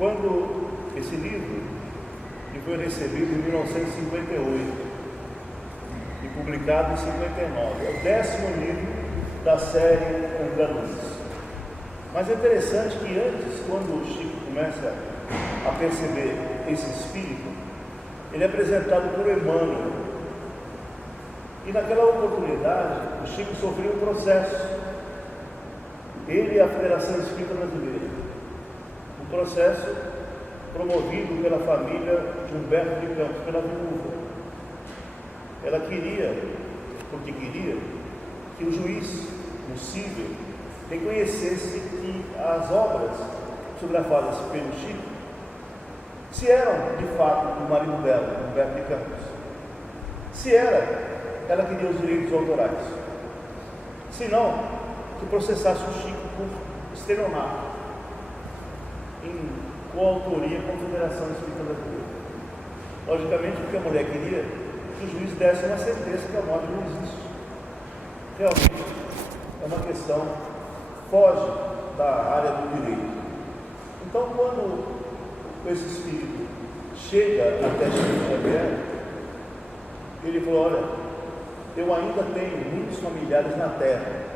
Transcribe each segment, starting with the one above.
quando esse livro foi recebido em 1958 e publicado em 59. É o 10º livro da série André Luiz. Mas é interessante que antes, quando o Chico começa a perceber esse espírito, ele é apresentado por Emmanuel. E naquela oportunidade, o Chico sofreu um processo. Ele e a Federação Espírita Brasileira. Um processo promovido pela família de Humberto de Campos, pela viúva. Ela queria, porque queria, que o juiz possível reconhecesse que as obras psicografadas pelo Chico se eram, de fato, do marido dela, Humberto de Campos. Se era, ela queria os direitos autorais. Se não, que processasse o Chico por estelionato, em coautoria com a Federação Espírita Brasileira. Logicamente, porque a mulher queria que o juiz desse uma sentença que a morte não existe. Realmente, é uma questão, foge da área do direito. Então, quando esse espírito chega até Chico Xavier, ele falou: olha, eu ainda tenho muitos familiares na Terra.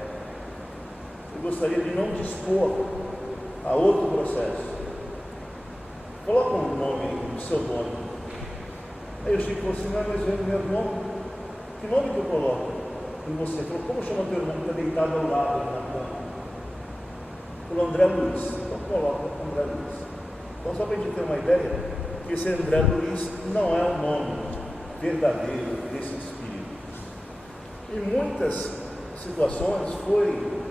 Eu gostaria de não dispor a outro processo. Coloca um nome, o seu nome. Aí o Chico falou assim: mas o meu nome, que nome que eu coloco em você? Ele falou: como chama teu nome? Está deitado ao lado na cama. Falou: André Luiz. Então coloca André Luiz. Então, só para a gente ter uma ideia, que esse André Luiz não é o nome verdadeiro desse espírito. Em muitas situações foi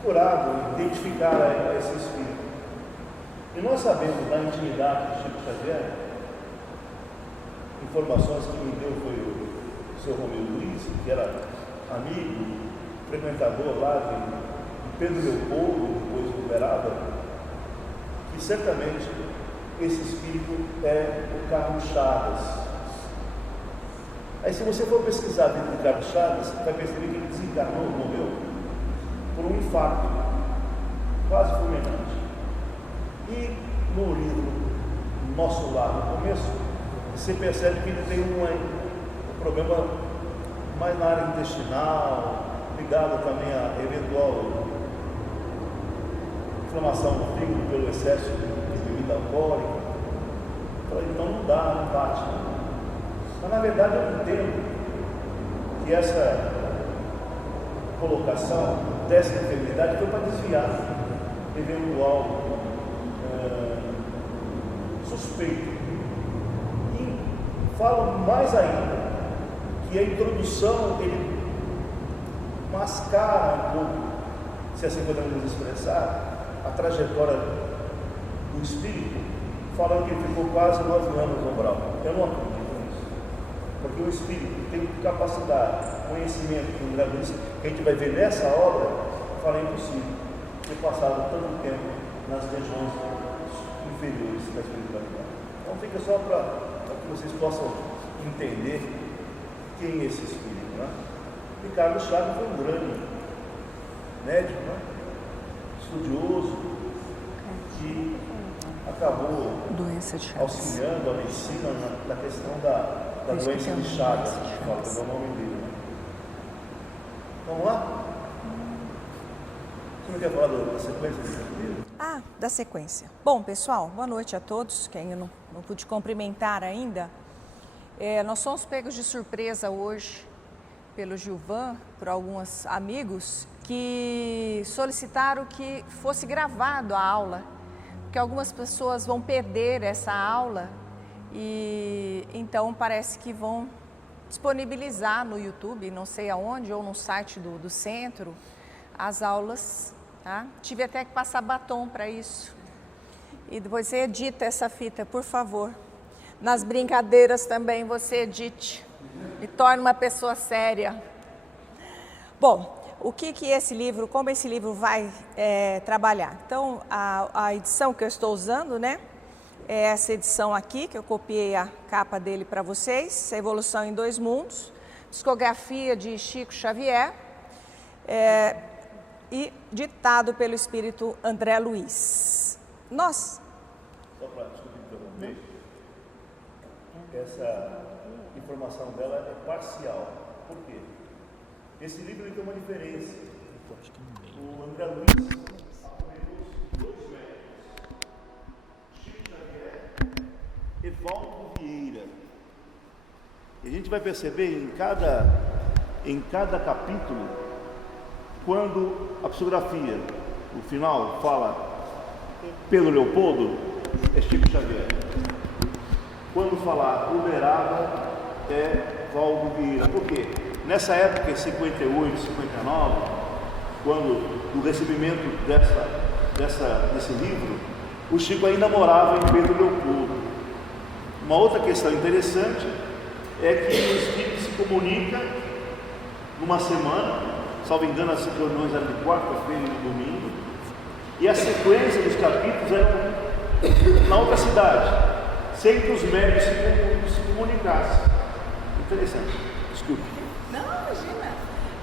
procurado identificar esse espírito. E nós sabemos da intimidade de Chico Xavier, informações que me deu foi o seu Romeu Luiz, que era amigo, frequentador lá de Pedro Leopoldo, depois de Uberaba, que certamente esse espírito é o Carlos Chagas. Aí, se você for pesquisar dentro do Carlos Chagas, você vai perceber que ele desencarnou, morreu, por um infarto quase fulminante. E no livro Nosso Lar, no começo, você percebe que ele tem um problema mais na área intestinal, ligado também a eventual inflamação do fígado pelo excesso de bebida alcoólica. Então não dá, não bate. Mas na verdade eu entendo que essa colocação dessa enfermidade foi para desviar eventual suspeito. E falo mais ainda que a introdução ele mascara um pouco, se assim podemos expressar, a trajetória do espírito, falando que ele ficou quase 9 anos no umbral. Eu não acredito nisso, porque o espírito tem capacidade, conhecimento, que a gente vai ver nessa obra, fala: é impossível ter passado tanto tempo nas regiões inferiores da espiritualidade. Então fica só para que vocês possam entender quem é esse espírito, né? E Carlos Chagas foi um grande médico, né? Estudioso, que acabou auxiliando a medicina na questão da doença de Chagas, que é o nome dele. Né? Vamos lá? Você não quer falar da sequência dele? Da sequência. Bom, pessoal, boa noite a todos. Quem eu não pude cumprimentar ainda. Nós somos pegos de surpresa hoje pelo Gilvan, por alguns amigos que solicitaram que fosse gravado a aula, porque algumas pessoas vão perder essa aula e então parece que vão disponibilizar no YouTube, não sei aonde, ou no site do centro, as aulas, tá? Tive até que passar batom para isso. E depois você edita essa fita, por favor. Nas brincadeiras também você edite e torne uma pessoa séria. Bom, o que esse livro, como esse livro vai trabalhar? Então, a edição que eu estou usando, né? É essa edição aqui, que eu copiei a capa dele para vocês, A Evolução em Dois Mundos, psicografia de Chico Xavier, e ditado pelo espírito André Luiz. nós... Só para interromper, essa informação dela é parcial. Por quê? Esse livro ele tem uma diferença. O André Luiz aproveitou dois médicos, Chico Xavier e Valdo Vieira. E a gente vai perceber em cada capítulo, quando a psicografia, no final, fala Pedro Leopoldo, é Chico Xavier. Quando falar Uberaba, é Valdo Vieira. Por quê? Nessa época, em 58, 59, quando do recebimento desse livro, o Chico ainda morava em Pedro Leopoldo. Uma outra questão interessante é que o Espírito se comunica numa semana, salvo engano, as reuniões eram de quarta-feira e de domingo, e a sequência dos capítulos era na outra cidade, sem que os médios se comunicassem. Interessante. Desculpe. Não, imagina.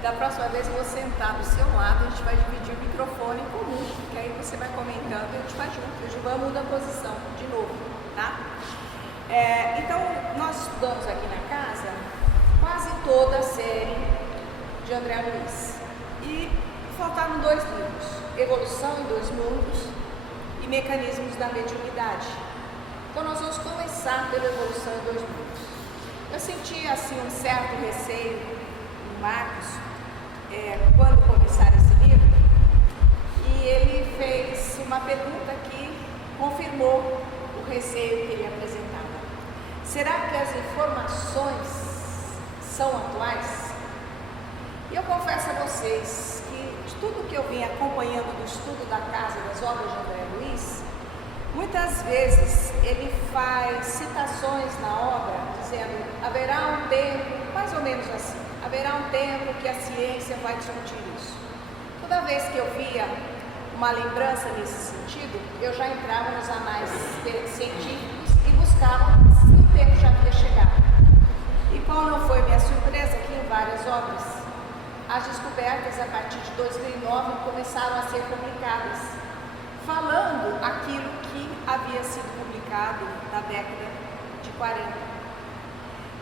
Da próxima vez eu vou sentar do seu lado, a gente vai dividir o microfone em comum, que aí você vai comentando e a gente vai junto. O Gilvan muda a posição de novo, tá? Então, nós estudamos aqui na casa quase toda a série de André Luiz. E faltaram 2 livros, Evolução em 2 Mundos e Mecanismos da Mediunidade. Então, nós vamos começar pela Evolução em 2 Mundos. Eu senti assim um certo receio no Marcos quando começar esse livro, e ele fez uma pergunta que confirmou o receio que ele apresentava. Será que as informações são atuais? E eu confesso a vocês que de tudo que eu vim acompanhando do estudo da casa das obras de André Luiz, muitas vezes ele faz citações na obra dizendo: haverá um tempo, mais ou menos assim, haverá um tempo que a ciência vai discutir isso. Toda vez que eu via uma lembrança nesse sentido, eu já entrava nos anais científicos e buscava se o tempo já havia chegado. E qual não foi minha surpresa que em várias obras, as descobertas a partir de 2009 começaram a ser publicadas, falando aquilo que havia sido publicado na década de 40.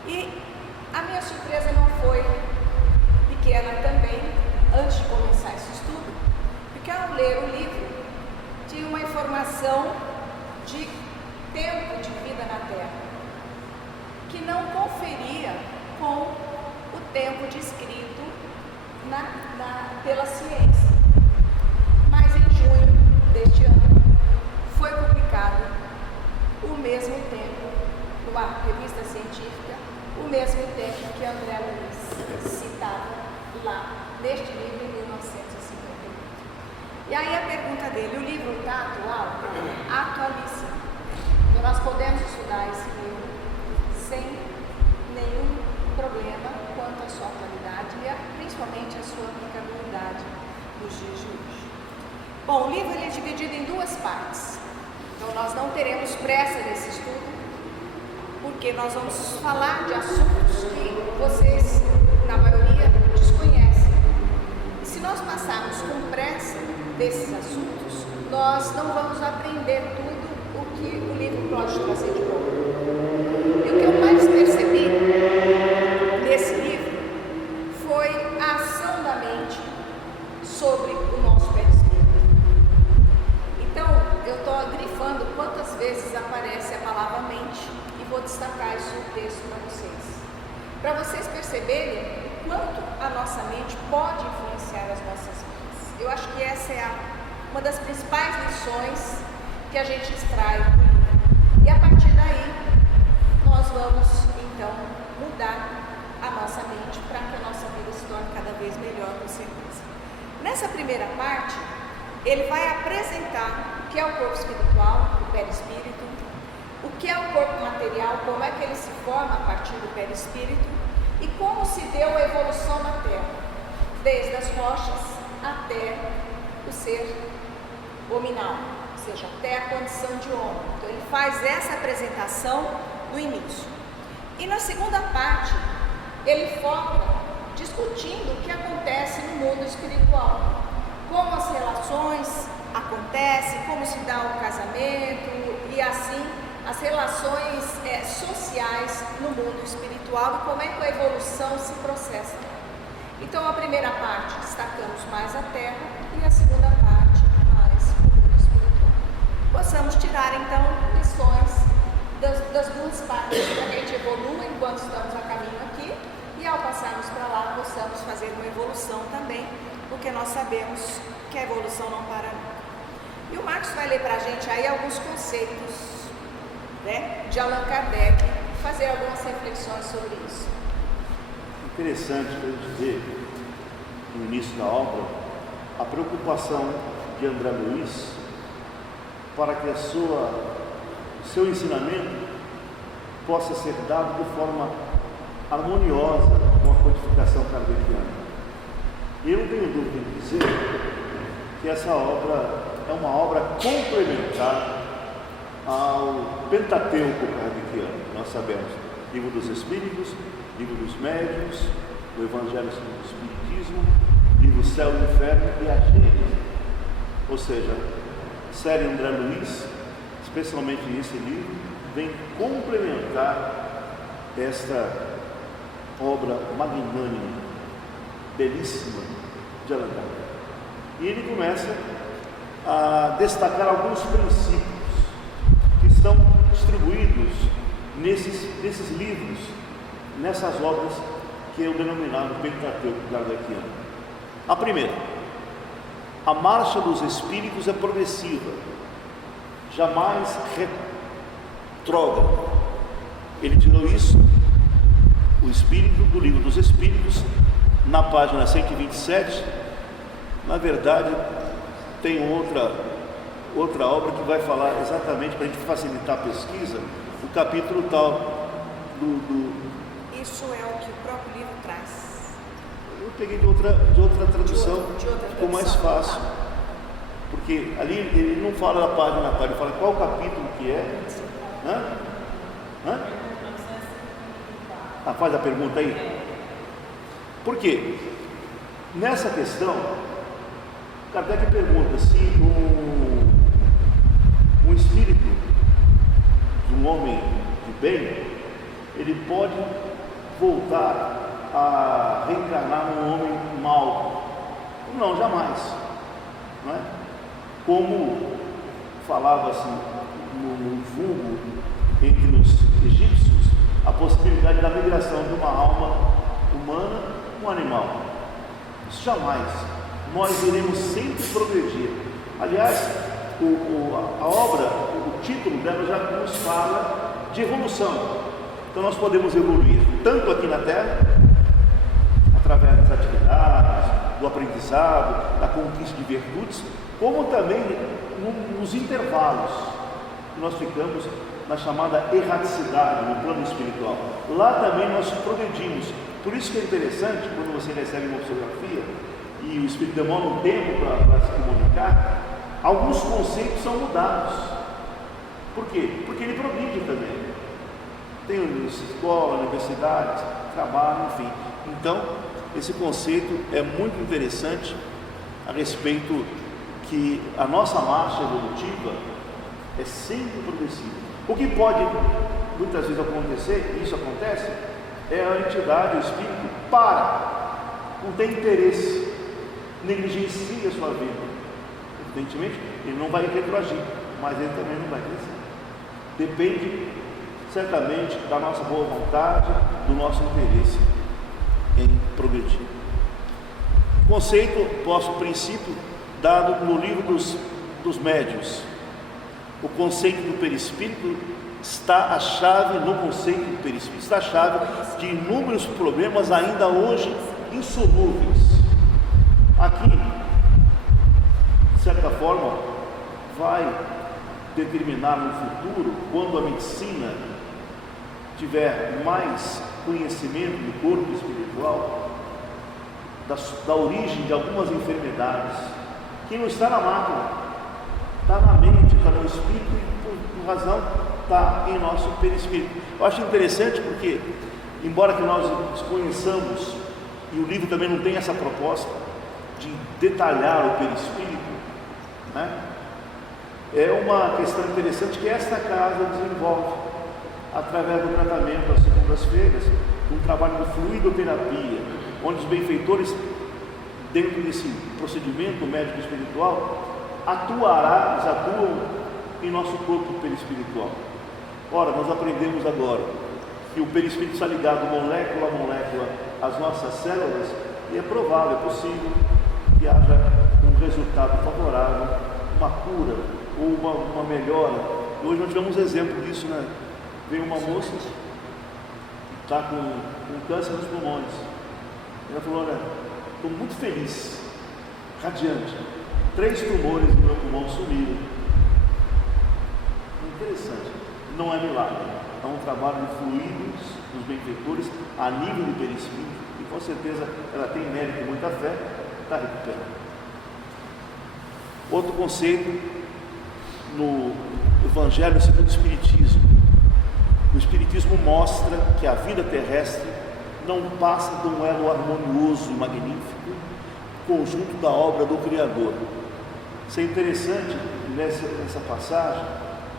E a minha surpresa não foi pequena também, antes de começar esse estudo, porque ao ler o livro, tinha uma informação de tempo de vida na Terra, que não conferia com o tempo descrito pela ciência. Mas em junho deste ano, foi publicado o mesmo tempo, numa revista científica, o mesmo tempo que André Luiz citava lá, neste livro, em 1958. E aí a pergunta dele: o livro está atual? Atualíssimo. Então nós podemos estudar esse livro sem nenhum problema quanto à sua atualidade e principalmente a sua aplicabilidade nos dias de hoje. Bom, o livro ele é dividido em 2 partes, então nós não teremos pressa nesse estudo, porque nós vamos falar de assuntos que vocês, na maioria, desconhecem. E se nós passarmos com pressa desses assuntos, nós não vamos aprender tudo o que o livro pode trazer de bom. E o que eu mais percebi nesse livro foi a ação da mente sobre o nosso perispírito. Então, eu estou grifando quantas vezes aparece a palavra mente e vou destacar isso no texto para vocês perceberem o quanto a nossa mente pode influenciar as nossas vidas. Eu acho que essa é uma das principais lições que a gente extrai do livro. E a partir daí, nós vamos então mudar a nossa mente para que a nossa vida se torne cada vez melhor, com certeza. Nessa primeira parte, ele vai apresentar o que é o corpo espiritual, o perispírito, o que é o corpo material, como é que ele se forma a partir do perispírito e como se deu a evolução na Terra, desde as rochas até o ser hominal, ou seja, até a condição de homem. Então ele faz essa apresentação no início. E na segunda parte, ele foca discutindo o que acontece no mundo espiritual, como as relações acontecem, como se dá o casamento, as relações sociais no mundo espiritual e como é que a evolução se processa. Então, a primeira parte destacamos mais a Terra e a segunda parte mais o mundo espiritual. Possamos tirar então lições das duas partes, que a gente evolua enquanto estamos a caminho aqui e ao passarmos para lá possamos fazer uma evolução também, porque nós sabemos que a evolução não para nunca. E o Marcos vai ler para a gente aí alguns conceitos, né, de Allan Kardec, fazer algumas reflexões sobre isso. Interessante para gente ver, no início da obra, a preocupação de André Luiz para que o seu ensinamento possa ser dado de forma harmoniosa com a codificação kardeciana. E eu não tenho dúvida em dizer que essa obra é uma obra complementar ao Pentateuco kardeciano. Nós sabemos, Livro dos Espíritos, Livro dos Médiuns, o Evangelho segundo o Espiritismo, Livro Céu e Inferno e a Gênese. Ou seja, a série André Luiz, especialmente nesse livro, vem complementar esta obra magnânima, belíssima de Allan Kardec. E ele começa a destacar alguns princípios que estão distribuídos nesses livros, nessas obras que é o denominado Pentateuco kardeciano. A primeira, a marcha dos espíritos é progressiva, jamais retrógrada. Ele tirou isso, o espírito, do Livro dos Espíritos, na página 127. Na verdade, tem outra obra que vai falar exatamente, para a gente facilitar a pesquisa, o capítulo tal Isso é o que o próprio livro traz. Eu peguei de outra tradução, ficou mais fácil. Porque ali ele não fala da página, ele fala qual capítulo que é. Faz a pergunta aí. Por quê? Nessa questão, Kardec pergunta se um espírito de um homem de bem, ele pode voltar a reencarnar num homem mau. Não, jamais. Não é? Como falava-se no vulgo entre os egípcios, a possibilidade da migração de uma alma humana um animal. Isso jamais. Nós iremos sempre progredir. Aliás, a obra, o título dela já nos fala de evolução. Então nós podemos evoluir tanto aqui na Terra, através das atividades, do aprendizado, da conquista de virtudes, como também nos intervalos que nós ficamos na chamada erraticidade, no plano espiritual. Lá também nós progredimos. Por isso que é interessante, quando você recebe uma psicografia e o Espírito demora um tempo para se comunicar, alguns conceitos são mudados. Por quê? Porque ele progride também. Tem escola, universidade, trabalho, enfim. Então, esse conceito é muito interessante a respeito que a nossa marcha evolutiva é sempre progressiva. O que pode muitas vezes acontecer, e isso acontece, é a entidade, o espírito, não tem interesse, negligencia a sua vida. Evidentemente, ele não vai retroagir, mas ele também não vai crescer. Depende, certamente, da nossa boa vontade, do nosso interesse em progredir. Conceito, princípio, dado no livro dos médiuns. O conceito do perispírito está a chave no conceito do perispírito, está a chave de inúmeros problemas ainda hoje insolúveis. Aqui, de certa forma, vai determinar no futuro, quando a medicina tiver mais conhecimento do corpo espiritual, da origem de algumas enfermidades, que não está na máquina, está na mente, está no espírito e, por razão, está em nosso perispírito. Eu acho interessante porque, embora que nós desconheçamos, e o livro também não tem essa proposta de detalhar o perispírito, né? É uma questão interessante que esta casa desenvolve, através do tratamento às segundas-feiras, um trabalho de fluidoterapia, onde os benfeitores, dentro desse procedimento médico espiritual, eles atuam em nosso corpo perispiritual. Ora, nós aprendemos agora que o perispírito está ligado molécula a molécula às nossas células, e é provável, é possível que haja um resultado favorável, uma cura ou uma melhora. Hoje nós tivemos exemplo disso, né? Veio uma moça que está com câncer nos pulmões. Ela falou: olha, estou muito feliz, radiante. 3 tumores no meu pulmão sumiram. Interessante. Não é milagre, é um trabalho de fluidos dos benfeitores a nível do perispírito, e com certeza ela tem mérito e muita fé, está recuperando. Outro conceito no Evangelho segundo o Espiritismo. O Espiritismo mostra que a vida terrestre não passa de um elo harmonioso e magnífico, conjunto da obra do Criador. Isso é interessante nessa passagem,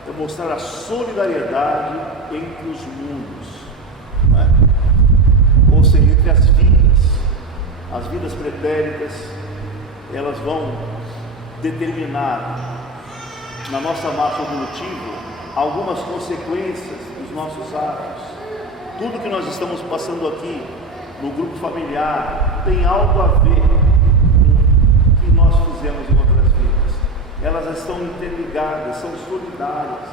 é mostrar a solidariedade entre os mundos, não é? Ou seja, entre as vidas pretéritas, elas vão determinar na nossa marcha evolutiva algumas consequências dos nossos atos. Tudo que nós estamos passando aqui no grupo familiar tem algo a ver com o que nós fizemos em outras vidas. Elas estão interligadas, são solidárias.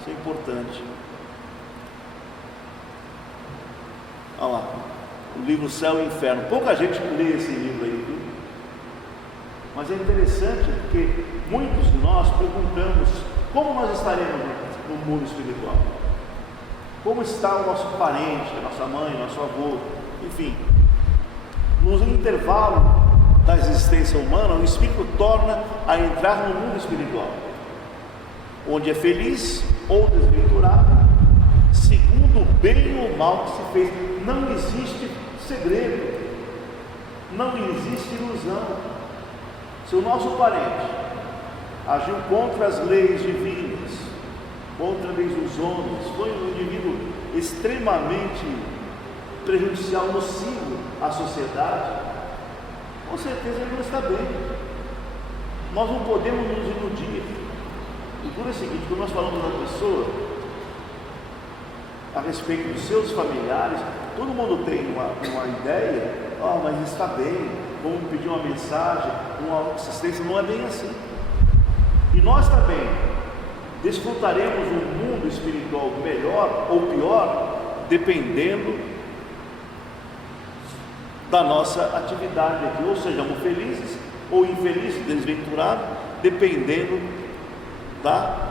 Isso é importante. Olha lá, o livro Céu e Inferno. Pouca gente lê esse livro aí, viu? Mas é interessante porque muitos de nós perguntamos como nós estaremos no mundo espiritual. Como está o nosso parente, a nossa mãe, nosso avô, enfim. No intervalo da existência humana, o espírito torna a entrar no mundo espiritual, onde é feliz ou desventurado, segundo o bem ou o mal que se fez. Não existe segredo, não existe ilusão. Se o nosso parente agiu contra as leis divinas, contra as leis dos homens, foi um indivíduo extremamente prejudicial, nocivo à sociedade, com certeza ele não está bem. Nós não podemos nos iludir. E por o seguinte, quando nós falamos da pessoa a respeito dos seus familiares, todo mundo tem uma ideia: mas está bem, vamos pedir uma mensagem, uma assistência. Não é bem assim. E nós também desfrutaremos um mundo espiritual melhor ou pior, dependendo da nossa atividade aqui, ou sejamos felizes ou infelizes, desventurados, dependendo da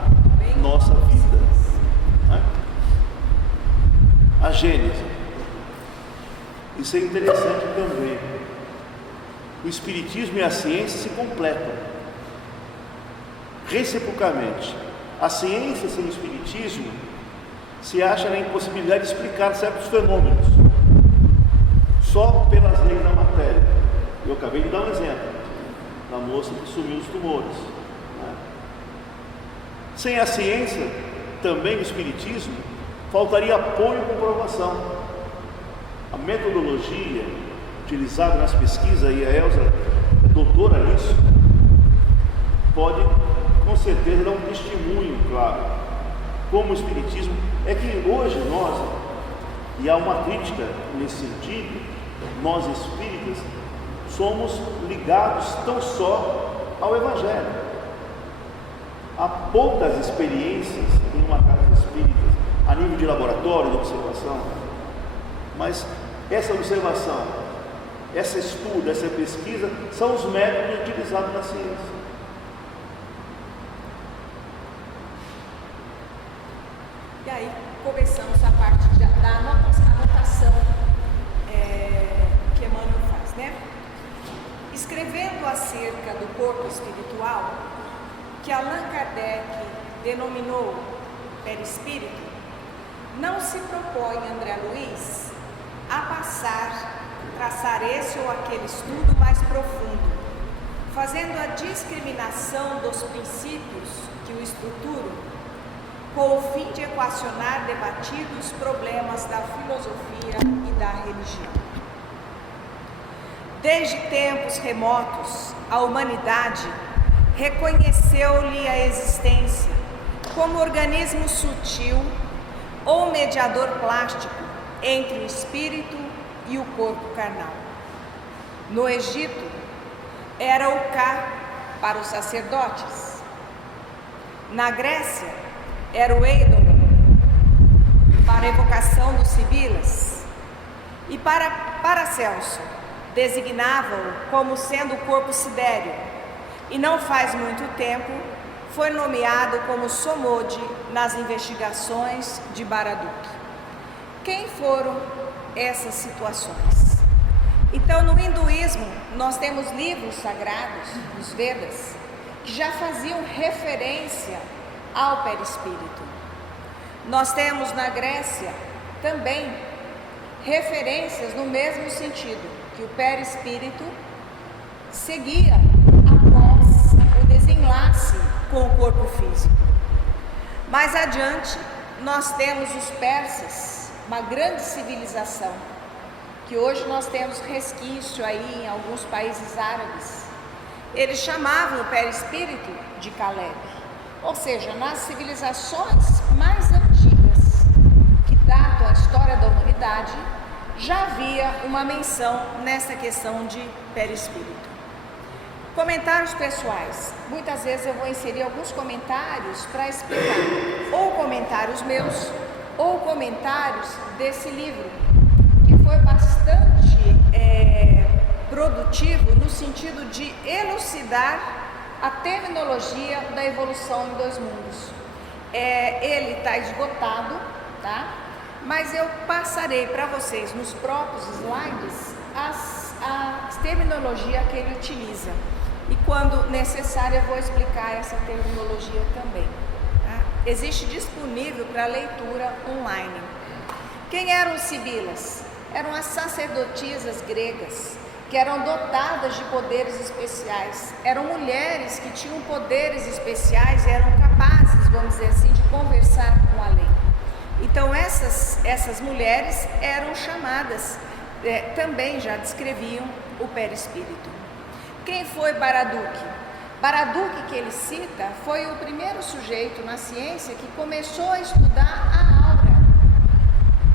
nossa vida, né? A Gênese, isso é interessante também. O Espiritismo e a ciência se completam reciprocamente. A ciência sem o Espiritismo se acha na impossibilidade de explicar certos fenômenos só pelas leis da matéria. Eu acabei de dar um exemplo da moça que sumiu os tumores, né? Sem a ciência, também o Espiritismo, faltaria apoio e comprovação. A metodologia utilizada nas pesquisas, e a Elza é doutora nisso, pode com certeza dar um testemunho claro como o Espiritismo é que hoje nós, e há uma crítica nesse sentido, nós espíritas somos ligados tão só ao Evangelho. Há poucas experiências em uma casa espírita a nível de laboratório, de observação, mas essa observação, esse estudo, essa pesquisa são os métodos utilizados na ciência. E aí começamos a parte da anotação que Emmanuel faz, né? Escrevendo acerca do corpo espiritual, que Allan Kardec denominou perispírito, não se propõe André Luiz a traçar esse ou aquele estudo mais profundo, fazendo a discriminação dos princípios que o estruturam, com o fim de equacionar debatidos problemas da filosofia e da religião. Desde tempos remotos, a humanidade reconheceu-lhe a existência como organismo sutil ou mediador plástico entre o espírito e o corpo carnal. No Egito, era o Ka para os sacerdotes. Na Grécia, era o Eidono para a evocação dos sibilas. E para Paracelso, designava-o como sendo o corpo sidéreo. E não faz muito tempo, foi nomeado como Somode nas investigações de Baraduc. Quem foram essas situações? Então, no hinduísmo, nós temos livros sagrados, os Vedas, que já faziam referência ao perispírito. Nós temos na Grécia também referências no mesmo sentido, que o perispírito seguia após o desenlace com o corpo físico. Mais adiante, nós temos os persas, uma grande civilização, que hoje nós temos resquício aí em alguns países árabes. Eles chamavam o perispírito de Caleb, ou seja, nas civilizações mais antigas que datam a história da humanidade, já havia uma menção nessa questão de perispírito. Comentários pessoais. Muitas vezes eu vou inserir alguns comentários para explicar, ou comentários meus, ou comentários desse livro, que foi bastante produtivo no sentido de elucidar a terminologia da evolução em dois mundos. Ele está esgotado, tá? Mas eu passarei para vocês nos próprios slides a terminologia que ele utiliza. E quando necessário eu vou explicar essa terminologia também. Tá? Existe disponível para leitura online. Quem eram os sibilas? Eram as sacerdotisas gregas, que eram dotadas de poderes especiais. Eram mulheres que tinham poderes especiais e eram capazes, vamos dizer assim, de conversar com a lei. Então essas mulheres eram chamadas, também já descreviam o perispírito. Quem foi Baraduc? Baraduc, que ele cita, foi o primeiro sujeito na ciência que começou a estudar a aura.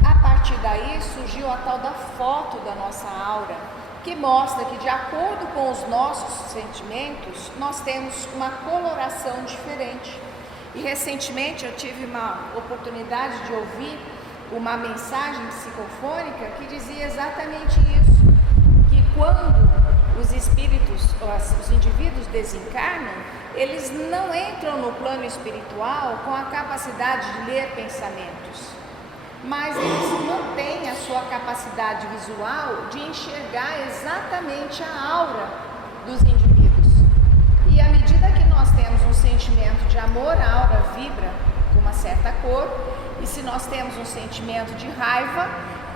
A partir daí surgiu a tal da foto da nossa aura, que mostra que, de acordo com os nossos sentimentos, nós temos uma coloração diferente. E recentemente eu tive uma oportunidade de ouvir uma mensagem psicofônica que dizia exatamente isso, que quando os espíritos, os indivíduos desencarnam, eles não entram no plano espiritual com a capacidade de ler pensamentos, mas eles mantêm a sua capacidade visual de enxergar exatamente a aura dos indivíduos. E à medida que nós temos um sentimento de amor, a aura vibra com uma certa cor, e se nós temos um sentimento de raiva,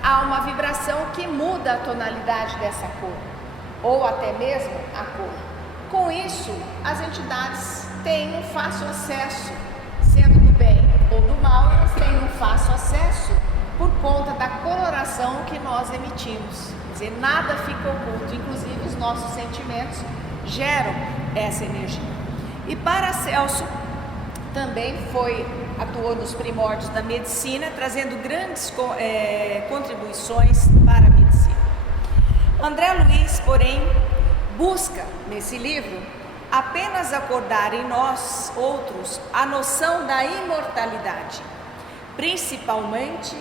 há uma vibração que muda a tonalidade dessa cor, ou até mesmo a cor. Com isso, as entidades têm um fácil acesso, sendo do bem ou do mal, elas têm um fácil acesso por conta da coloração que nós emitimos. Quer dizer, nada fica oculto, inclusive os nossos sentimentos geram essa energia. E Paracelso também atuou nos primórdios da medicina, trazendo grandes contribuições para a medicina. André Luiz, porém, busca nesse livro apenas acordar em nós outros a noção da imortalidade, principalmente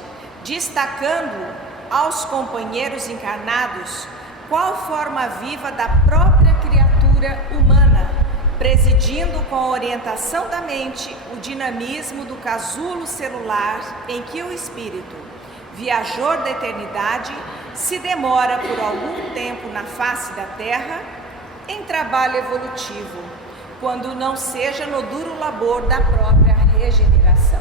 destacando aos companheiros encarnados qual forma viva da própria criatura humana, presidindo com a orientação da mente o dinamismo do casulo celular em que o espírito, viajor da eternidade, se demora por algum tempo na face da terra em trabalho evolutivo, quando não seja no duro labor da própria regeneração.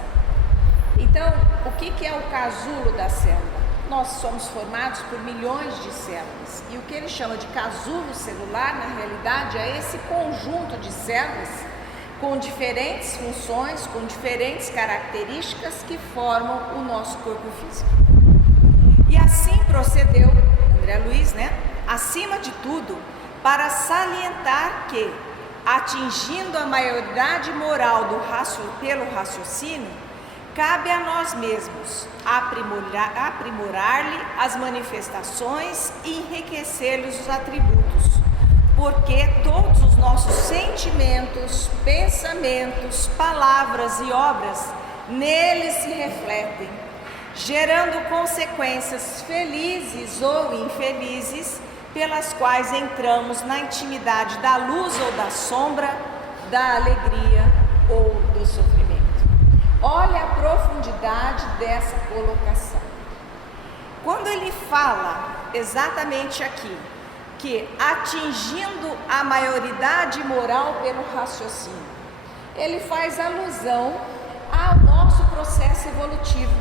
Então, o que é o casulo da célula? nós somos formados por milhões de células. E o que ele chama de casulo celular, na realidade, é esse conjunto de células com diferentes funções, com diferentes características que formam o nosso corpo físico. E assim procedeu André Luiz, acima de tudo, para salientar que, atingindo a maioridade moral pelo raciocínio, cabe a nós mesmos aprimorar-lhe as manifestações e enriquecer-lhes os atributos, porque todos os nossos sentimentos, pensamentos, palavras e obras neles se refletem, gerando consequências felizes ou infelizes, pelas quais entramos na intimidade da luz ou da sombra, da alegria ou do sofrimento. Olha a profundidade dessa colocação. Quando ele fala exatamente aqui, que atingindo a maioridade moral pelo raciocínio, ele faz alusão ao nosso processo evolutivo,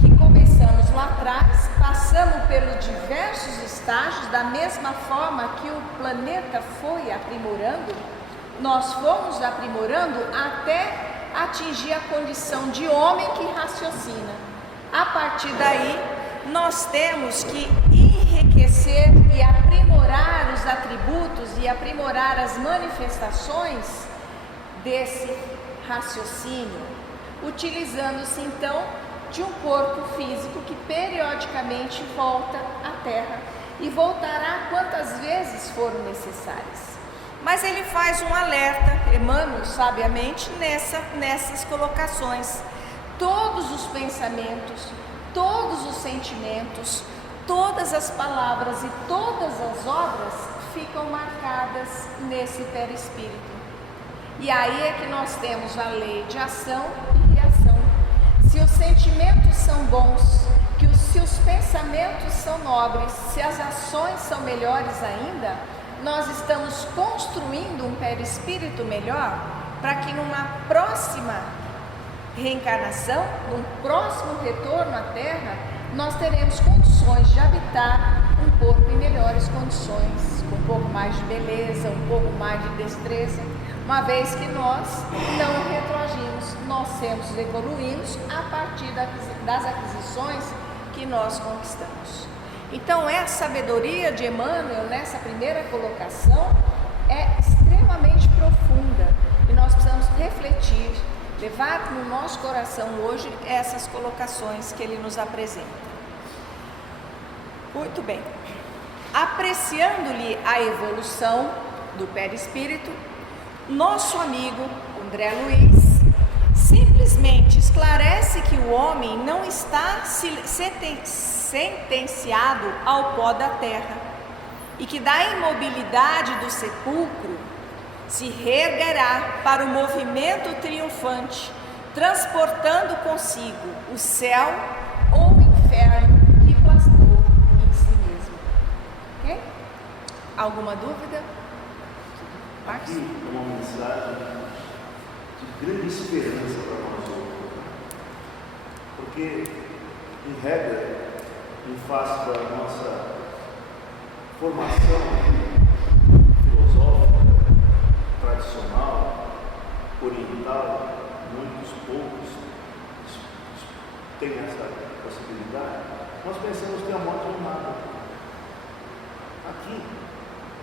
que começamos lá atrás, passamos pelos diversos estágios, da mesma forma que o planeta foi aprimorando, nós fomos aprimorando até atingir a condição de homem que raciocina. A partir daí, nós temos que enriquecer e aprimorar os atributos e aprimorar as manifestações desse raciocínio, utilizando-se então de um corpo físico que periodicamente volta à Terra e voltará quantas vezes forem necessárias. Mas ele faz um alerta, Emmanuel, sabiamente, nessas colocações. Todos os pensamentos, todos os sentimentos, todas as palavras e todas as obras ficam marcadas nesse perispírito. E aí é que nós temos a lei de ação e reação. Se os sentimentos são bons, se os pensamentos são nobres, se as ações são melhores ainda, nós estamos construindo um perispírito melhor para que numa próxima reencarnação, num próximo retorno à Terra, nós teremos condições de habitar um corpo em melhores condições, com um pouco mais de beleza, um pouco mais de destreza, uma vez que nós não retroagimos, nós sempre evoluímos a partir das aquisições que nós conquistamos. Então, essa sabedoria de Emmanuel, nessa primeira colocação, é extremamente profunda e nós precisamos refletir, levar no nosso coração hoje essas colocações que ele nos apresenta. Muito bem. Apreciando-lhe a evolução do perispírito, nosso amigo André Luiz simplesmente esclarece que o homem não está sentenciado ao pó da terra e que da imobilidade do sepulcro se reerguerá para o movimento triunfante, transportando consigo o céu ou o inferno que plasmou em si mesmo. Okay? Alguma dúvida? Aqui é uma mensagem de grande esperança para nós outros, porque, em regra, em face da nossa formação filosófica, tradicional, oriental, muitos poucos têm essa possibilidade, nós pensamos que a morte é nada. Aqui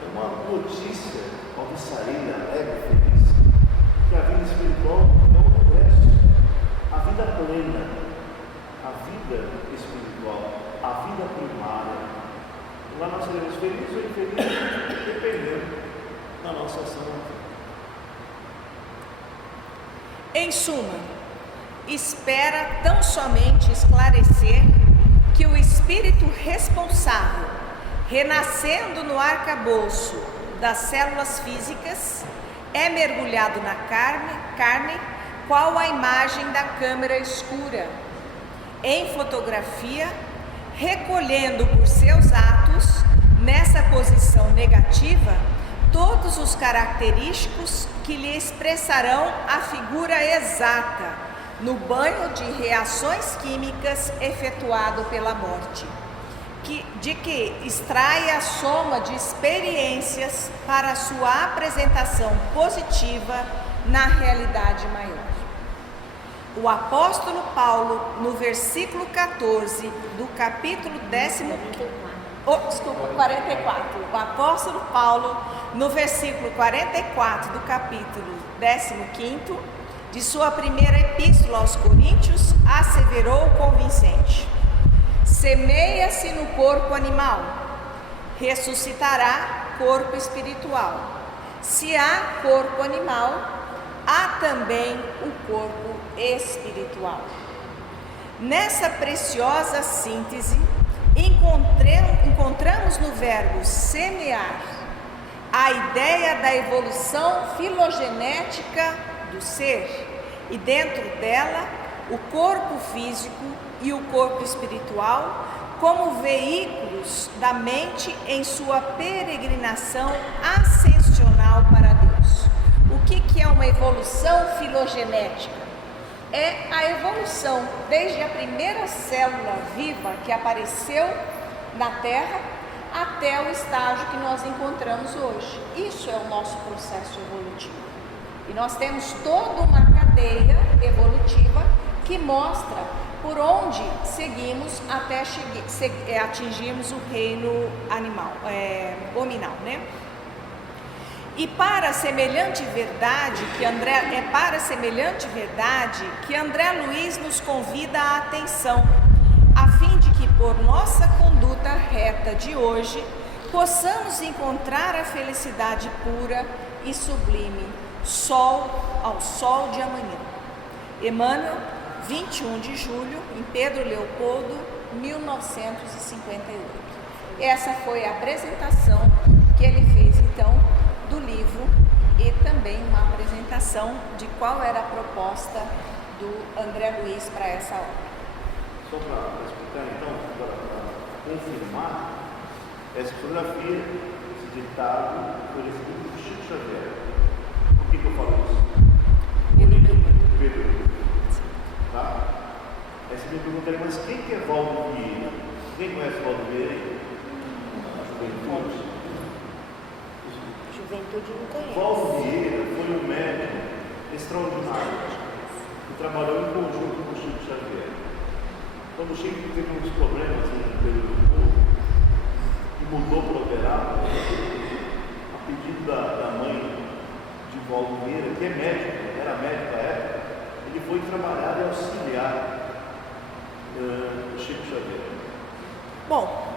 é uma notícia alvissareira, alegre, feliz, que a vida espiritual é um regresso, a vida plena, a vida espiritual, a vida primária. Lá nós seremos felizes ou infelizes, dependendo da nossa ação. Em suma, espera tão somente esclarecer que o espírito responsável, renascendo no arcabouço das células físicas, é mergulhado na carne, qual a imagem da câmara escura, em fotografia, recolhendo por seus atos, nessa posição negativa, todos os característicos que lhe expressarão a figura exata, no banho de reações químicas efetuado pela morte, de que extrai a soma de experiências para sua apresentação positiva na realidade maior. O apóstolo Paulo, no versículo 14 do capítulo 44. O apóstolo Paulo, no versículo 44 do capítulo 15 de sua primeira epístola aos Coríntios, asseverou convincente: semeia-se no corpo animal, ressuscitará corpo espiritual. Se há corpo animal, há também o corpo espiritual. Nessa preciosa síntese, encontramos no verbo semear a ideia da evolução filogenética do ser, e dentro dela o corpo físico e o corpo espiritual como veículos da mente em sua peregrinação ascensional para Deus. O que é uma evolução filogenética? É a evolução desde a primeira célula viva que apareceu na Terra até o estágio que nós encontramos hoje. Isso é o nosso processo evolutivo. E nós temos toda uma cadeia evolutiva que mostra por onde seguimos até atingirmos o reino animal, hominal, né? E para semelhante verdade que André Luiz nos convida a atenção, a fim de que por nossa conduta reta de hoje possamos encontrar a felicidade pura e sublime, ao sol de amanhã. Emmanuel, 21 de julho, em Pedro Leopoldo, 1958. Essa foi a apresentação que ele fez, então, do livro, e também uma apresentação de qual era a proposta do André Luiz para essa obra. Só para explicar, então, para confirmar, essa fotografia, esse ditado, foi escrito por Chico Xavier. Por que eu falo isso? Pedro. Tá? Essa minha pergunta é: mas quem que é Valdo Vieira? Quem conhece Valdo Vieira? Juventude não conhece. Valdo Vieira foi um médico extraordinário que trabalhou em conjunto com o Chico Xavier. Quando o Chico teve uns problemas no período do corpo e mudou para o operário, a pedido da mãe de Valdo Vieira, que é médico, era médico à época, ele foi trabalhar e auxiliar o Chico Xavier. Bom,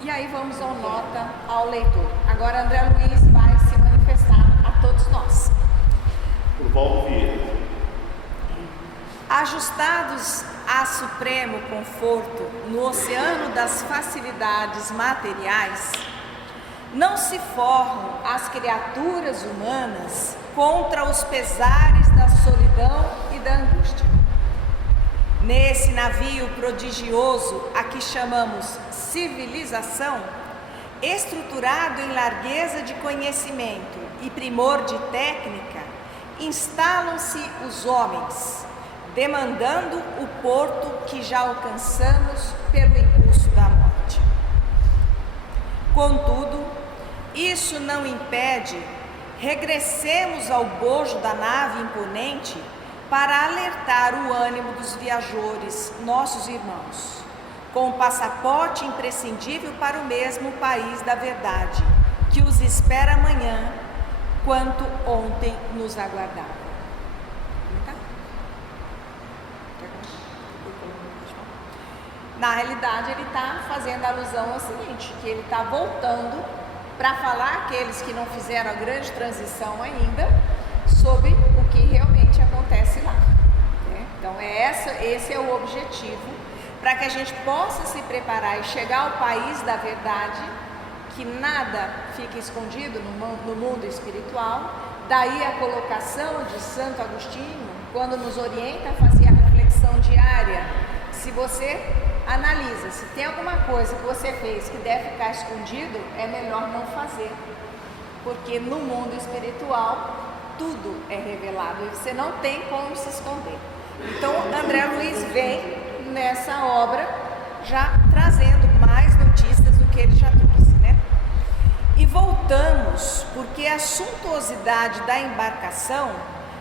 e aí vamos ao nota ao leitor. Agora André Luiz vai se manifestar a todos nós. Por Valdo Vieira. Ajustados a supremo conforto no oceano das facilidades materiais, não se forram as criaturas humanas contra os pesares da solidão e da angústia. Nesse navio prodigioso a que chamamos civilização, estruturado em largueza de conhecimento e primor de técnica, instalam-se os homens, demandando o porto que já alcançamos pelo impulso da morte. Contudo, isso não impede regressemos ao bojo da nave imponente para alertar o ânimo dos viajores, nossos irmãos, com o passaporte imprescindível para o mesmo país da verdade, que os espera amanhã, quanto ontem nos aguardava. Na realidade, ele está fazendo alusão ao seguinte, que ele está voltando para falar àqueles que não fizeram a grande transição ainda, sobre o que realmente acontece lá. Né? Então, esse é o objetivo, para que a gente possa se preparar e chegar ao país da verdade, que nada fique escondido no mundo espiritual. Daí a colocação de Santo Agostinho, quando nos orienta a fazer a reflexão diária. Se você analisa, se tem alguma coisa que você fez que deve ficar escondido, é melhor não fazer, porque no mundo espiritual tudo é revelado e você não tem como se esconder. Então, André Luiz vem nessa obra já trazendo mais notícias do que ele já trouxe, né? E voltamos porque a suntuosidade da embarcação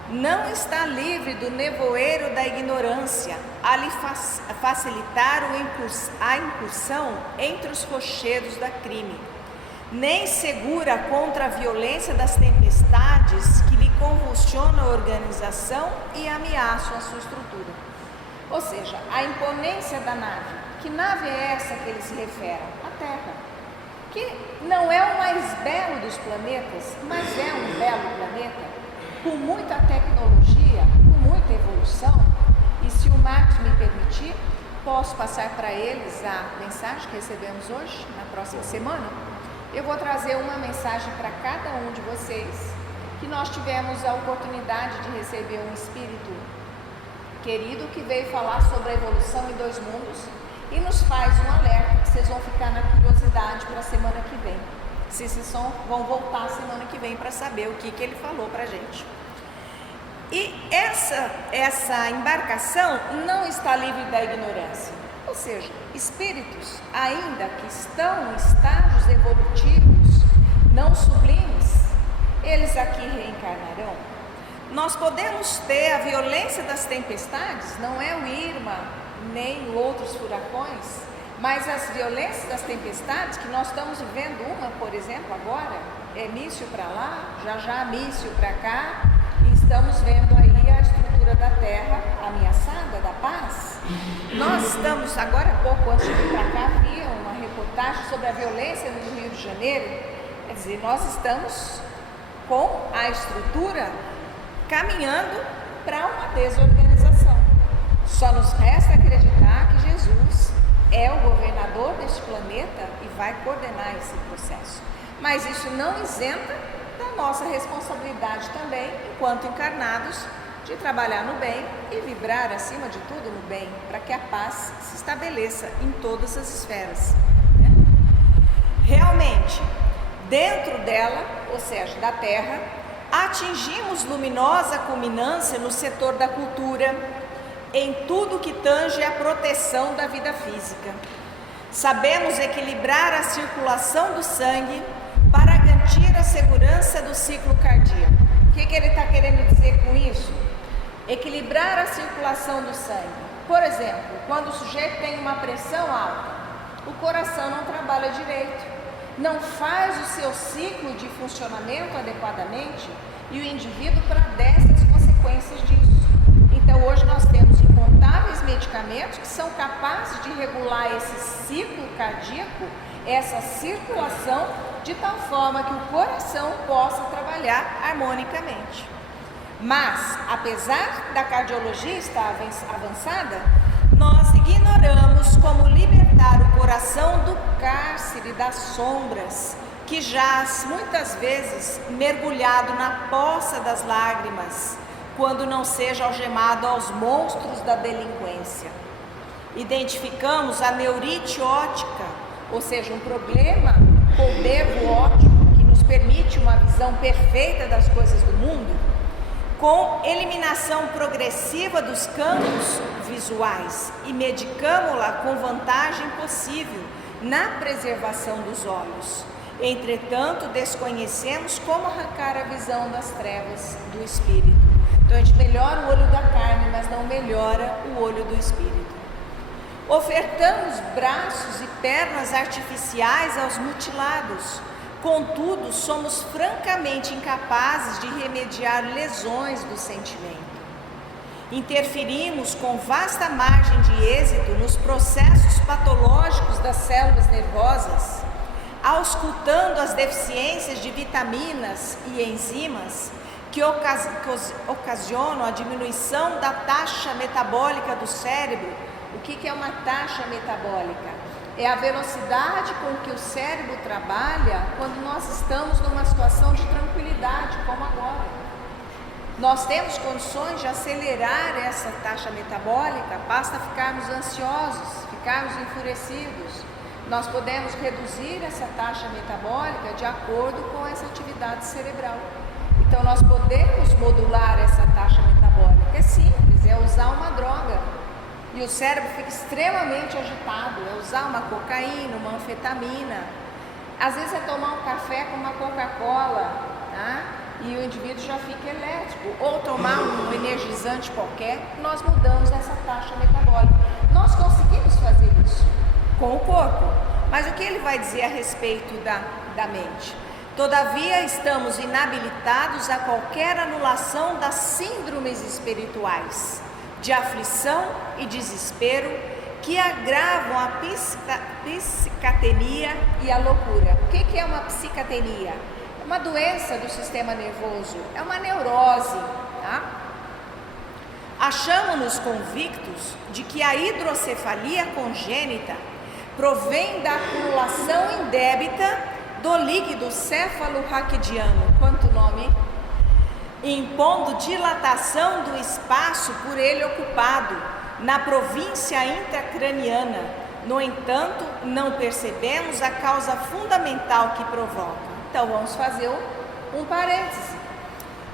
não está livre do nevoeiro da ignorância a lhe facilitar a incursão entre os rochedos da crime, nem segura contra a violência das tempestades que lhe convulsionam a organização e ameaçam a sua estrutura. Ou seja, a imponência da nave. Que nave é essa que ele se refere? A Terra, que não é o mais belo dos planetas, mas é um belo planeta, com muita tecnologia, com muita evolução. E se o Marcos me permitir, posso passar para eles a mensagem que recebemos hoje, na próxima semana. Eu vou trazer uma mensagem para cada um de vocês, que nós tivemos a oportunidade de receber um espírito querido que veio falar sobre a evolução em 2 mundos e nos faz um alerta, que vocês vão ficar na curiosidade para a semana que vem. Se vocês vão voltar semana que vem para saber o que ele falou para a gente. E essa embarcação não está livre da ignorância. Ou seja, espíritos ainda que estão em estágios evolutivos não sublimes, eles aqui reencarnarão. Nós podemos ter a violência das tempestades, não é o Irma nem outros furacões, mas as violências das tempestades que nós estamos vivendo, uma, por exemplo, agora, é míssil para lá, já míssil para cá, e estamos vendo aí a estrutura da Terra ameaçada, da paz. Nós estamos, agora há pouco, antes de vir para cá, havia uma reportagem sobre a violência no Rio de Janeiro. Quer dizer, nós estamos com a estrutura caminhando para uma desorganização. Só nos resta acreditar que Jesus é o governador deste planeta e vai coordenar esse processo. Mas isso não isenta da nossa responsabilidade também, enquanto encarnados, de trabalhar no bem e vibrar acima de tudo no bem, para que a paz se estabeleça em todas as esferas. Realmente, dentro dela, ou seja, da Terra, atingimos luminosa culminância no setor da cultura, em tudo que tange a proteção da vida física. Sabemos equilibrar a circulação do sangue para garantir a segurança do ciclo cardíaco. O que ele está querendo dizer com isso? Equilibrar a circulação do sangue. Por exemplo, quando o sujeito tem uma pressão alta, o coração não trabalha direito, não faz o seu ciclo de funcionamento adequadamente e o indivíduo padece as consequências disso. Então hoje nós temos incontáveis medicamentos que são capazes de regular esse ciclo cardíaco, essa circulação, de tal forma que o coração possa trabalhar harmonicamente. Mas, apesar da cardiologia estar avançada, nós ignoramos como libertar o coração do cárcere das sombras, que jaz muitas vezes mergulhado na poça das lágrimas, quando não seja algemado aos monstros da delinquência. Identificamos a neurite ótica, ou seja, um problema com o nervo óptico que nos permite uma visão perfeita das coisas do mundo, com eliminação progressiva dos campos visuais e medicamo-la com vantagem possível na preservação dos olhos. Entretanto, desconhecemos como arrancar a visão das trevas do espírito. Então a gente melhora o olho da carne, mas não melhora o olho do espírito. Ofertamos braços e pernas artificiais aos mutilados, contudo, somos francamente incapazes de remediar lesões do sentimento. Interferimos com vasta margem de êxito nos processos patológicos das células nervosas, auscultando as deficiências de vitaminas e enzimas que ocasionam a diminuição da taxa metabólica do cérebro. O que é uma taxa metabólica? É a velocidade com que o cérebro trabalha quando nós estamos numa situação de tranquilidade, como agora. Nós temos condições de acelerar essa taxa metabólica, basta ficarmos ansiosos, ficarmos enfurecidos. Nós podemos reduzir essa taxa metabólica de acordo com essa atividade cerebral. Então nós podemos modular essa taxa metabólica. É simples, é usar uma e o cérebro fica extremamente agitado. É usar uma cocaína, uma anfetamina, às vezes é tomar um café com uma Coca-Cola, tá? E o indivíduo já fica elétrico, ou tomar um energizante qualquer, nós mudamos essa taxa metabólica. Nós conseguimos fazer isso com o corpo, mas o que ele vai dizer a respeito da mente? Todavia, estamos inabilitados a qualquer anulação das síndromes espirituais, de aflição e desespero, que agravam a psicatenia e a loucura. O que é uma psicatenia? É uma doença do sistema nervoso, é uma neurose, tá? Achamos-nos convictos de que a hidrocefalia congênita provém da acumulação indébita do líquido cefalo-raquidiano, quanto nome, impondo dilatação do espaço por ele ocupado na província intracraniana. No entanto, não percebemos a causa fundamental que provoca. Então vamos fazer um parêntese.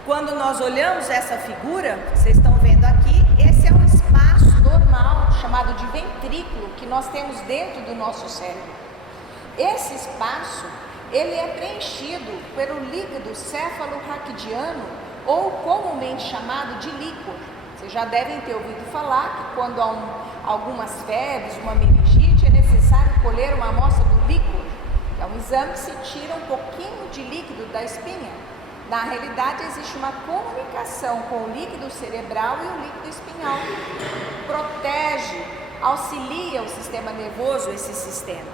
Quando nós olhamos essa figura, vocês estão vendo aqui, esse é um espaço normal, chamado de ventrículo, que nós temos dentro do nosso cérebro. Esse espaço, ele é preenchido pelo líquido cefalo-raquidiano, ou comumente chamado de líquor. Vocês já devem ter ouvido falar que quando há algumas febres, uma meningite, é necessário colher uma amostra do líquor, que é um exame que se tira um pouquinho de líquido da espinha. Na realidade, existe uma comunicação com o líquido cerebral e o líquido espinhal. Protege, auxilia o sistema nervoso, esse sistema.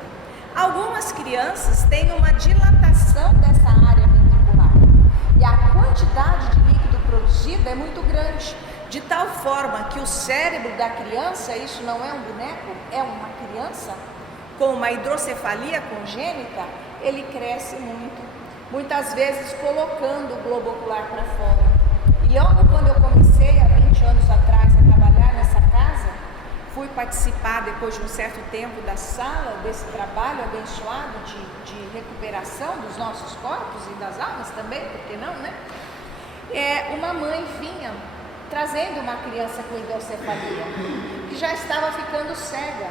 Algumas crianças têm uma dilatação dessa área ventricular e a quantidade de líquido produzida é muito grande, de tal forma que o cérebro da criança, isso não é um boneco, é uma criança com uma hidrocefalia congênita, ele cresce muito, muitas vezes colocando o globo ocular para fora. E logo quando eu comecei, há 20 anos atrás, a trabalhar nessa casa, fui participar depois de um certo tempo da sala desse trabalho abençoado de recuperação dos nossos corpos e das almas também, por que não, né? Uma mãe vinha trazendo uma criança com hidrocefalia, que já estava ficando cega,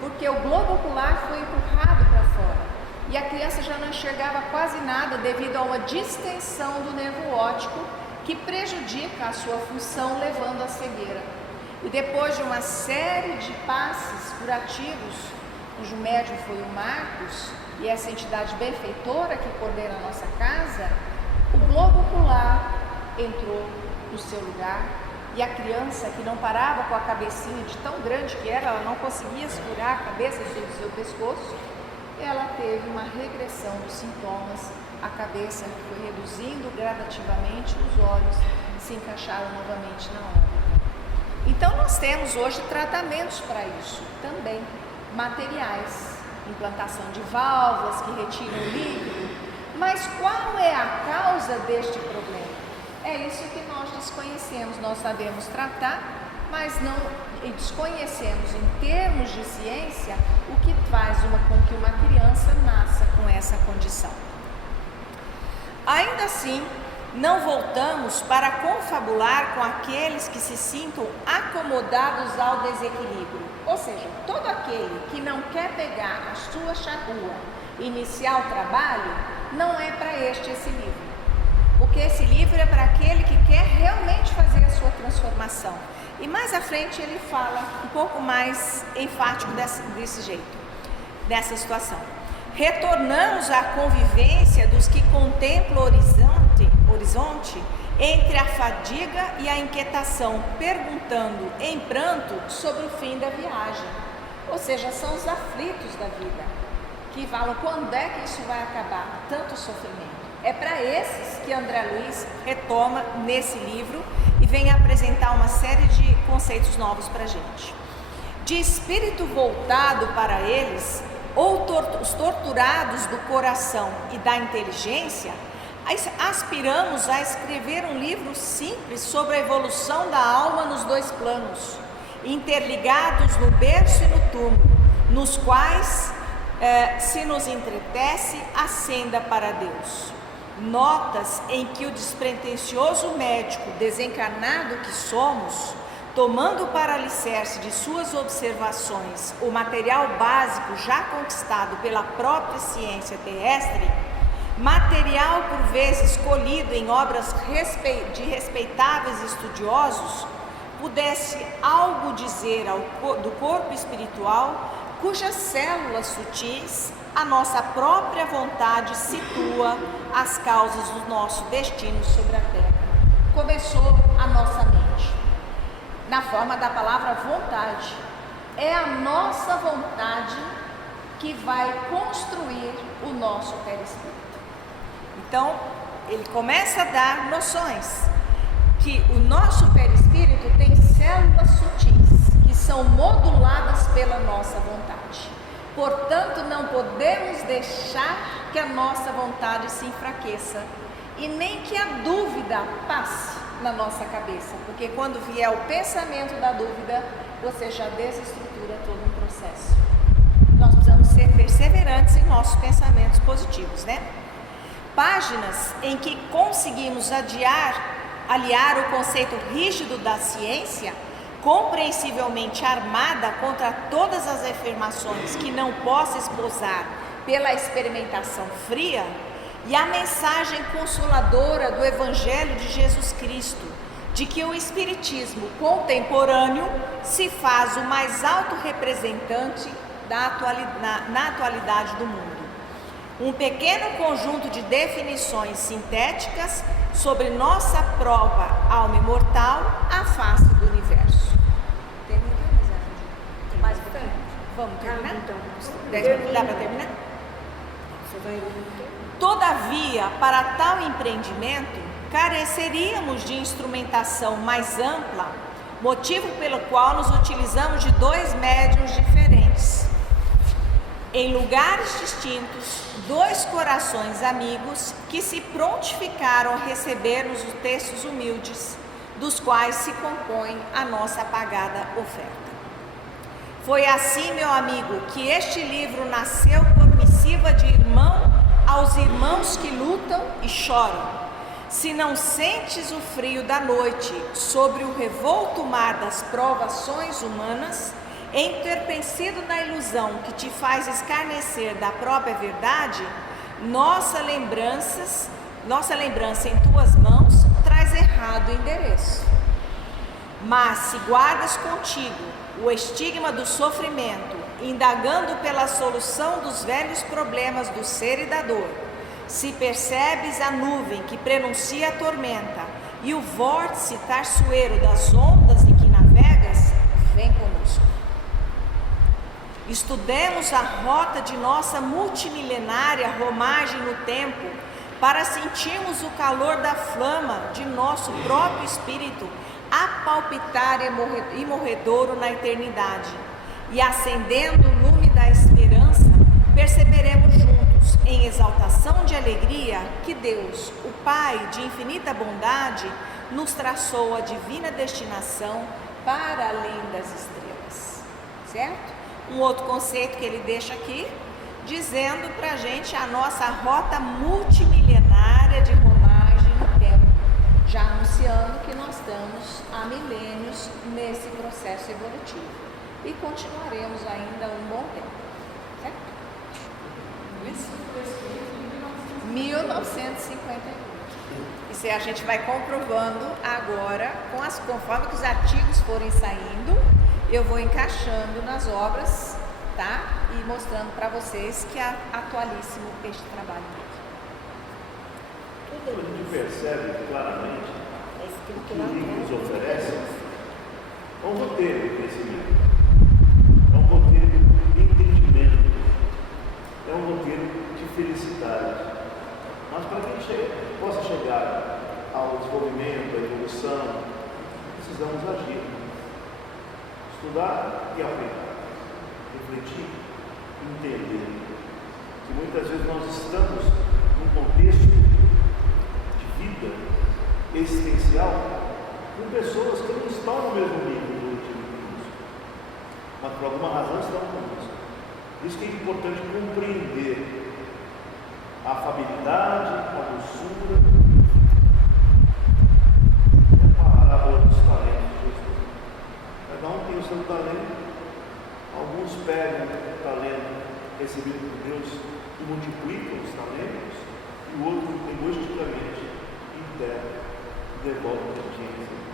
porque o globo ocular foi empurrado para fora, e a criança já não enxergava quase nada devido a uma distensão do nervo óptico, que prejudica a sua função, levando à cegueira. E depois de uma série de passes curativos, cujo médium foi o Marcos, e essa entidade benfeitora que coordena a nossa casa, o globo ocular entrou no seu lugar, e a criança, que não parava com a cabecinha de tão grande que era, ela não conseguia segurar a cabeça sobre o seu pescoço, ela teve uma regressão dos sintomas, a cabeça foi reduzindo gradativamente, os olhos se encaixaram novamente na órbita. Então nós temos hoje tratamentos para isso, também materiais, implantação de válvulas que retiram o líquido, mas qual é a causa deste problema? É isso que nós desconhecemos, nós sabemos tratar, mas não desconhecemos em termos de ciência o que faz com que uma criança nasça com essa condição. Ainda assim, não voltamos para confabular com aqueles que se sintam acomodados ao desequilíbrio, ou seja, todo aquele que não quer pegar a sua charrua e iniciar o trabalho, não é para esse livro. Porque esse livro é para aquele que quer realmente fazer a sua transformação. E mais à frente ele fala um pouco mais enfático desse jeito, dessa situação. Retornamos à convivência dos que contemplam o horizonte entre a fadiga e a inquietação, perguntando em pranto sobre o fim da viagem. Ou seja, são os aflitos da vida, que falam quando é que isso vai acabar, tanto sofrimento. É para esses que André Luiz retoma nesse livro e vem apresentar uma série de conceitos novos para a gente. De espírito voltado para eles, ou os torturados do coração e da inteligência, aspiramos a escrever um livro simples sobre a evolução da alma nos dois planos, interligados no berço e no túmulo, nos quais se nos entretece a senda para Deus. Notas em que o despretensioso médico desencarnado que somos, tomando para alicerce de suas observações o material básico já conquistado pela própria ciência terrestre, material por vezes colhido em obras de respeitáveis estudiosos, pudesse algo dizer do corpo espiritual, cujas células sutis a nossa própria vontade situa as causas do nosso destino sobre a terra. Começou a nossa mente, na forma da palavra vontade. É a nossa vontade que vai construir o nosso perispírito. Então, ele começa a dar noções que o nosso perispírito tem células sutis que são moduladas pela nossa vontade. Portanto, não podemos deixar que a nossa vontade se enfraqueça e nem que a dúvida passe na nossa cabeça, porque quando vier o pensamento da dúvida, você já desestrutura todo um processo. Nós precisamos ser perseverantes em nossos pensamentos positivos, né? Páginas em que conseguimos aliar o conceito rígido da ciência, compreensivelmente armada contra todas as afirmações que não possa esbozar pela experimentação fria, e a mensagem consoladora do Evangelho de Jesus Cristo, de que o Espiritismo contemporâneo se faz o mais alto representante na atualidade do mundo. Um pequeno conjunto de definições sintéticas sobre nossa própria alma imortal à face do universo. Mais um pouquinho? Vamos terminar? 10 minutos, dá para terminar? Todavia, para tal empreendimento, careceríamos de instrumentação mais ampla, motivo pelo qual nos utilizamos de 2 médiuns diferentes. Em lugares distintos, 2 corações amigos que se prontificaram a receber-nos os textos humildes, dos quais se compõe a nossa apagada oferta. Foi assim, meu amigo, que este livro nasceu por missiva de irmão aos irmãos que lutam e choram. Se não sentes o frio da noite sobre o revolto mar das provações humanas, entorpecido na ilusão que te faz escarnecer da própria verdade, nossa lembrança em tuas mãos traz errado endereço. Mas se guardas contigo o estigma do sofrimento, indagando pela solução dos velhos problemas do ser e da dor, se percebes a nuvem que prenuncia a tormenta e o vórtice traiçoeiro das ondas em que navegas, vem conosco. Estudemos a rota de nossa multimilenária romagem no tempo, para sentirmos o calor da flama de nosso próprio espírito a palpitar imorredouro na eternidade, e acendendo o lume da esperança, perceberemos juntos, em exaltação de alegria, que Deus, o Pai de infinita bondade, nos traçou a divina destinação para além das estrelas. Certo? Um outro conceito que ele deixa aqui, dizendo para a gente a nossa rota multimilenária de romagem no tempo, já anunciando que nós estamos há milênios nesse processo evolutivo e continuaremos ainda um bom tempo, certo? Isso? 1958. Isso a gente vai comprovando agora, conforme que os artigos forem saindo, eu vou encaixando nas obras, tá? E mostrando para vocês que é atualíssimo este trabalho aqui. Então a gente percebe claramente que o livro nos oferece é um roteiro de crescimento, é um roteiro de entendimento, é um roteiro de felicidade. Mas para que a gente possa chegar ao desenvolvimento, à evolução, precisamos agir, estudar e aprender, refletir, entender que muitas vezes nós estamos num contexto de vida existencial com pessoas que não estão no mesmo nível evolutivo conosco, mas por alguma razão estão conosco. Isso que é importante compreender a afabilidade, a doçura, a parábola dos talentos de Jesus. um tem o seu talento. Alguns pegam o talento recebido por Deus e multiplicam os talentos, e o outro egoisticamente enterra e devolve a obediência.